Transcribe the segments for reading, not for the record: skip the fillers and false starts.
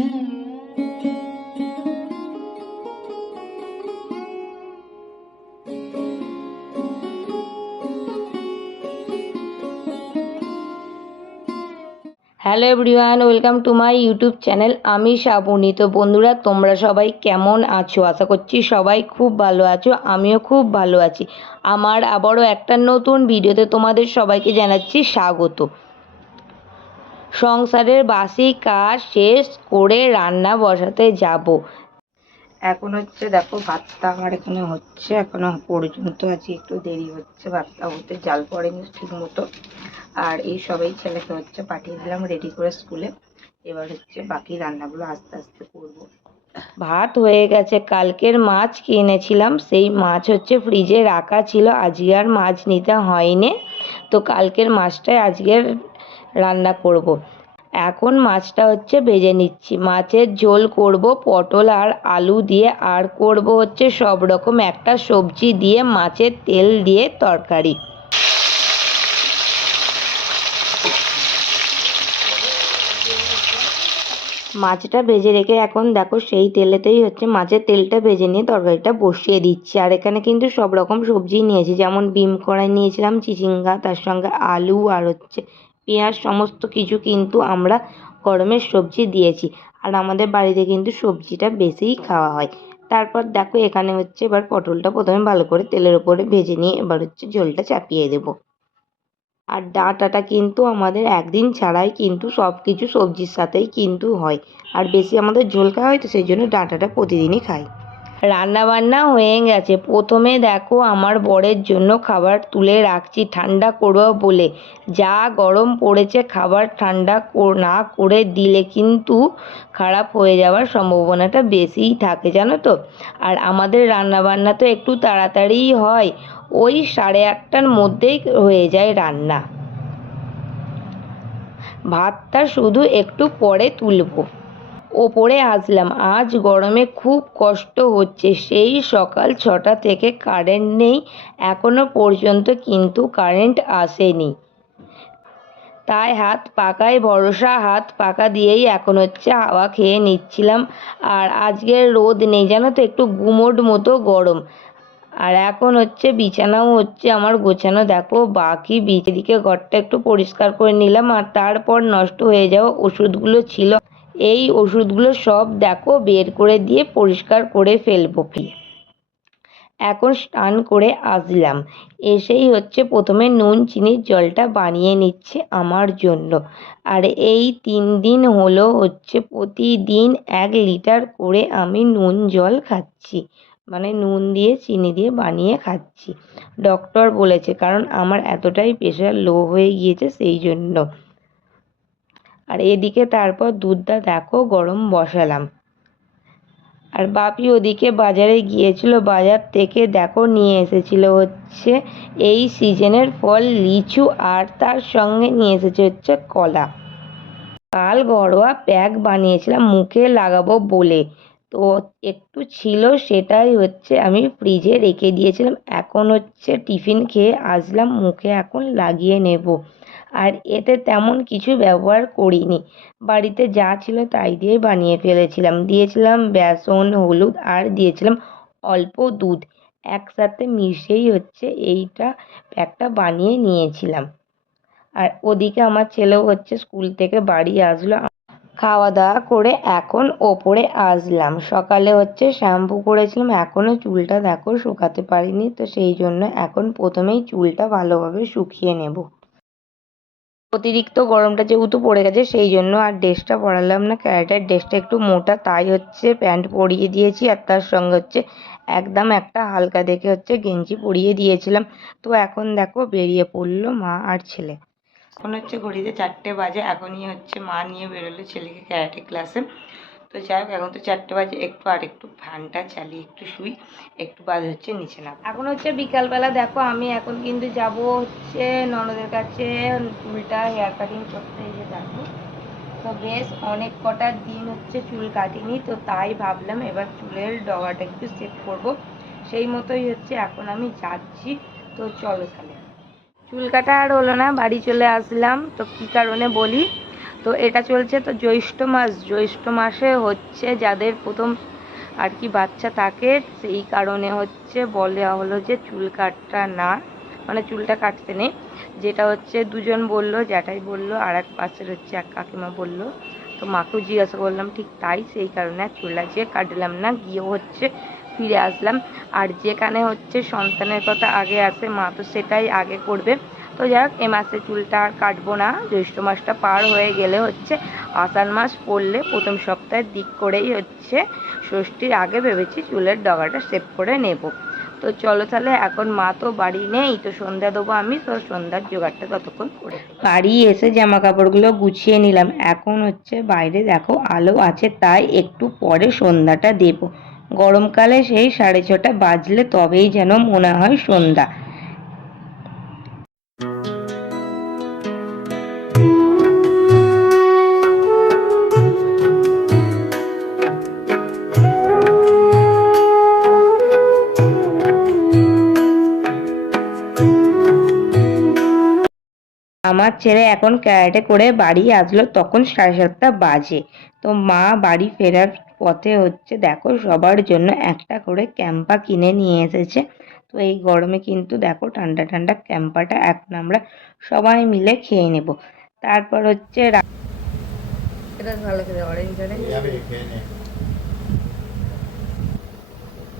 Hello everyone, welcome to my YouTube channel. আমি শ্রাবণী। তো বন্ধুরা, তোমরা সবাই কেমন আছো? আশা করছি সবাই খুব ভালো আছো, আমিও খুব ভালো আছি। আমার আবারও একটা নতুন ভিডিওতে তোমাদের সবাইকে জানাচ্ছি স্বাগত। সংসারের বাসি কাজ শেষ করে রান্না বসাতে যাব। এখন হচ্ছে দেখো, ভাতটা আমার এখানে হচ্ছে, এখনো পর্যন্ত আছে, একটু দেরি হচ্ছে, ভাতটা হতে জাল পড়েনি ঠিক মতো। আর এই সবাই ছেলেকে হচ্ছে পাঠিয়ে দিলাম রেডি করে স্কুলে। এবার হচ্ছে বাকি রান্নাগুলো আস্তে আস্তে করব। ভাত হয়ে গেছে, কালকের মাছ কিনেছিলাম, সেই মাছ হচ্ছে ফ্রিজে রাখা ছিল, আজকে আর মাছ নিতে হয়নি। তো কালকের মাছটাই আজকের রান্না করব। এখন মাছটা হচ্ছে ভেজে নিচ্ছি। মাছের ঝোল করব পটল আর আলু দিয়ে, আর করব হচ্ছে সব রকম একটা সবজি দিয়ে মাছের তেল দিয়ে তরকারি। মাছটা ভেজে রেখে এখন দেখো সেই তেলেতেই হচ্ছে মাছের তেলটা ভেজে নিয়ে তরকারিটা বসিয়ে দিচ্ছি। আর এখানে কিন্তু সব রকম সবজি নিয়েছি, যেমন বিম কড়াই নিয়েছিলাম, চিচিঙ্গা, তার সঙ্গে আলু আর হচ্ছে পেঁয়াজ, সমস্ত কিছু কিন্তু আমরা গরমের সবজি দিয়েছি। আর আমাদের বাড়িতে কিন্তু সবজিটা বেশিই খাওয়া হয়। তারপর দেখো এখানে হচ্ছে এবার পটলটা প্রথমে ভালো করে তেলের উপরে ভেজে নিয়ে এবার হচ্ছে ঝোলটা চাপিয়ে দেবো। আর ডাঁটাটা কিন্তু আমাদের একদিন ছাড়াই কিন্তু সব কিছু সবজির সাথেই কিন্তু হয়। আর বেশি আমাদের ঝোল খাওয়া হয়, তো সেই জন্য ডাঁটাটা প্রতিদিনই খাই। রান্না বান্না হয়ে গেছে। প্রথমে দেখো আমার বরের জন্য খাবার তুলে রাখছি ঠান্ডা করবো বলে। যা গরম পড়েছে, খাবার ঠান্ডা না করে দিলে কিন্তু খারাপ হয়ে যাওয়ার সম্ভাবনাটা বেশিই থাকে, জানো তো। আর আমাদের রান্না বান্না তো একটু তাড়াতাড়িই হয়, ওই 8:30টার মধ্যেই হয়ে যায় রান্না। ভাতটা শুধু একটু পরে তুলবো। ওপরে আসলাম, আজ গরমে খুব কষ্ট হচ্ছে। সেই সকাল 6টা থেকে কারেন্ট নেই, এখনো পর্যন্ত কিন্তু কারেন্ট আসেনি। তাই হাত পাকায় ভরসা, হাত পাকা দিয়েই এখন হচ্ছে হাওয়া খেয়ে নিচ্ছিলাম। আর আজকের রোদ নেই, জানো তো, একটু গুমোট মতো গরম। আর এখন হচ্ছে বিছানাও হচ্ছে আমার গোছানো, দেখো বাকি দিকে ঘরটা একটু পরিষ্কার করে নিলাম। আর তারপর নষ্ট হয়ে যাওয়া ওষুধগুলো ছিল, এই ওষুধগুলো সব দেখো বের করে দিয়ে পরিষ্কার করে ফেলবো। এখন স্নান করে আসলাম, এসেই হচ্ছে প্রথমে নুন চিনির জলটা বানিয়ে নিচ্ছে আমার জন্য। আর এই 3 দিন হলো হচ্ছে প্রতিদিন 1 লিটার করে আমি নুন জল খাচ্ছি, মানে নুন দিয়ে চিনি দিয়ে বানিয়ে খাচ্ছি। ডক্টর বলেছে, কারণ আমার এতটাই প্রেশার লো হয়ে গিয়েছে সেই জন্য। আর এদিকে তারপর দুধটা দেখো গরম বসালাম। আর বাপি ওদিকে বাজারে গিয়েছিল, বাজার থেকে দেখো নিয়ে এসেছিল হচ্ছে এই সিজনের ফল লিচু, আর তার সঙ্গে নিয়ে এসেছে হচ্ছে কলা। কাল ঘরোয়া প্যাক বানিয়েছিলাম মুখে লাগাবো বলে, তো একটু ছিল, সেটাই হচ্ছে আমি ফ্রিজে রেখে দিয়েছিলাম। এখন হচ্ছে টিফিন খেয়ে আসলাম, মুখে এখন লাগিয়ে নেব। আর এতে তেমন কিছু ব্যবহার করিনি, বাড়িতে যা ছিল তাই দিয়ে বানিয়ে ফেলেছিলাম। দিয়েছিলাম বেসন, হলুদ আর দিয়েছিলাম অল্প দুধ, একসাথে মিশিয়েই হচ্ছে এইটা প্যাকটা বানিয়ে নিয়েছিলাম। আর ওদিকে আমার ছেলেও হচ্ছে স্কুল থেকে বাড়ি আসলো। খাওয়া দাওয়া করে এখন ওপরে আসলাম। সকালে হচ্ছে শ্যাম্পু করেছিলাম, এখনও চুলটা দেখো শুকাতে পারিনি, তো সেই জন্য এখন প্রথমেই চুলটা ভালোভাবে শুকিয়ে নেব। অতিরিক্ত গরমটা যেহেতু পড়ে গেছে সেই জন্য আর ড্রেসটা পরালাম না, ক্যারেটের ড্রেসটা একটু মোটা, তাই হচ্ছে প্যান্ট পরিয়ে দিয়েছি। আর তার সঙ্গে হচ্ছে একদম একটা হালকা দেখে হচ্ছে গেঞ্জি পরিয়ে দিয়েছিলাম। তো এখন দেখো বেরিয়ে পড়লো মা আর ছেলে। এখন হচ্ছে ঘড়িতে 4টে বাজে, এখনই হচ্ছে মা নিয়ে বেরোলো ছেলেকে ক্যারাটে ক্লাসে। তো যাই হোক, এখন তো 4টে বাজে, একটু ফ্যানটা চালিয়ে একটু শুই, একটু বাদ হচ্ছে নিচে না। এখন হচ্ছে বিকালবেলা, দেখো আমি এখন কিন্তু যাব হচ্ছে ননদের কাছে চুলটা হেয়ার কাটিং করতে। এই যে দেখো, তো বেশ অনেক কটা দিন হচ্ছে চুল কাটিনি, তো তাই ভাবলাম এবার চুলের ডগাটা একটু সেট করব। সেই মতোই হচ্ছে এখন আমি যাচ্ছি। তো চলো তাহলে। চুল কাটা আর হলো না, বাড়ি চলে আসলাম। তো কী কারণে বলি, তো এটা চলছে তো জ্যৈষ্ঠ মাসে হচ্ছে যাদের প্রথম আর কি বাচ্চা থাকে, সেই কারণে হচ্ছে বলা হলো যে চুল কাটা না, মানে চুলটা কাটতে নেই। যেটা হচ্ছে দুজন বলল, জ্যাঠাই বলল আর এক পাশের হচ্ছে এক কাকিমা বলল। তো মাকেও জিজ্ঞাসা করলাম ঠিক তাই, সেই কারণে চুল আজকে কাটলাম না, গিয়েও হচ্ছে ফিরে আসলাম। আর যেখানে হচ্ছে সন্তানের কথা আগে আসে, মা তো সেটাই আগে করবে। তো যাই হোক, এ মাসে চুলটা আর কাটবো না। জ্যৈষ্ঠ মাসটা পার হয়ে গেলে হচ্ছে আষাঢ় মাস পড়লে প্রথম সপ্তাহের দিক করেই হচ্ছে ষষ্ঠীর আগে ভেবেছি চুলের ডগাটা শেভ করে নেব। তো চলো তাহলে, এখন মা তো বাড়ি নেই, তো সন্ধ্যা দেবো আমি, তো সন্ধ্যার জোগাড়টা ততক্ষণ করে বাড়ি এসে জামা কাপড়গুলো গুছিয়ে নিলাম। এখন হচ্ছে বাইরে দেখো আলো আছে, তাই একটু পরে সন্ধ্যাটা দেব। গরমকালে সেই 6:30 বাজলে তবেই যেন মনে হয় সন্ধ্যা। আমার ছেলে এখন ক্যারাটে করে বাড়ি আসলো, তখন 7:30 বাজে। তো মা বাড়ি ফেরার পথে হচ্ছে দেখো সবার জন্য একটা করে ক্যাম্পা কিনে নিয়ে এসেছে। তো এই গরমে কিন্তু দেখো ঠান্ডা ঠান্ডা ক্যাম্পাটা এখন আমরা সবাই মিলে খেয়ে নেব। তারপর হচ্ছে এটা ভালো করে অরেঞ্জ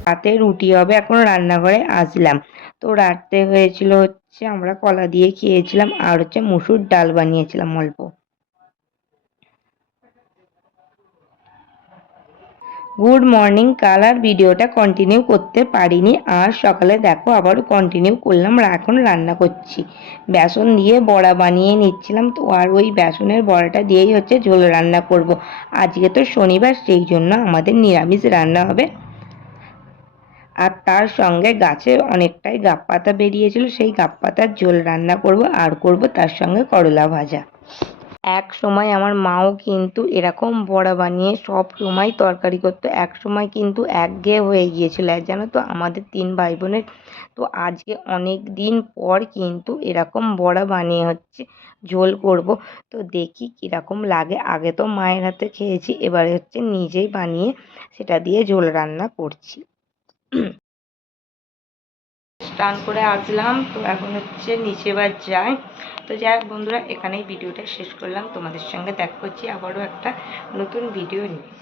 রাতে রুটি হবে। এখন রান্নাঘরে আসলাম। তো রাতে হয়েছিল হচ্ছে আমরা কলা দিয়ে খেয়েছিলাম, আর হচ্ছে মুসুর ডাল বানিয়েছিলাম অল্প। Good morning. কাল আর ভিডিওটা কন্টিনিউ করতে পারিনি, আর সকালে দেখো আবারও কন্টিনিউ করলাম। এখন রান্না করছি, বেসন দিয়ে বড়া বানিয়ে নিচ্ছিলাম। তো আর ওই বেসনের বড়াটা দিয়েই হচ্ছে ঝোল রান্না করব। আজকে তো শনিবার, সেই জন্য আমাদের নিরামিষ রান্না হবে। আর তার সঙ্গে গাছে অনেকটাই গাব পাতা বেরিয়েছিল, সেই গাব পাতার ঝোল রান্না করব, আর করব তার সঙ্গে করলা ভাজা। এক সময় আমার মাও কিন্তু এরকম বড়া বানিয়ে সব সময় তরকারি করতো। এক সময় কিন্তু একঘেয়ে হয়ে গিয়েছিল, জানো তো আমাদের 3 ভাই বোনের। তো আজকে অনেক দিন পর কিন্তু এরকম বড়া বানিয়ে হচ্ছে ঝোল করব। তো দেখি কীরকম লাগে। আগে তো মায়ের হাতে খেয়েছি, এবারে হচ্ছে নিজেই বানিয়ে সেটা দিয়ে ঝোল রান্না করছি। স্নান করে আসলাম, তো এখন হচ্ছে নিচে এবার যাই। তো যাই হোক বন্ধুরা, এখানেই ভিডিওটা শেষ করলাম। তোমাদের সঙ্গে দেখা করছি আবারও একটা নতুন ভিডিও নিয়ে।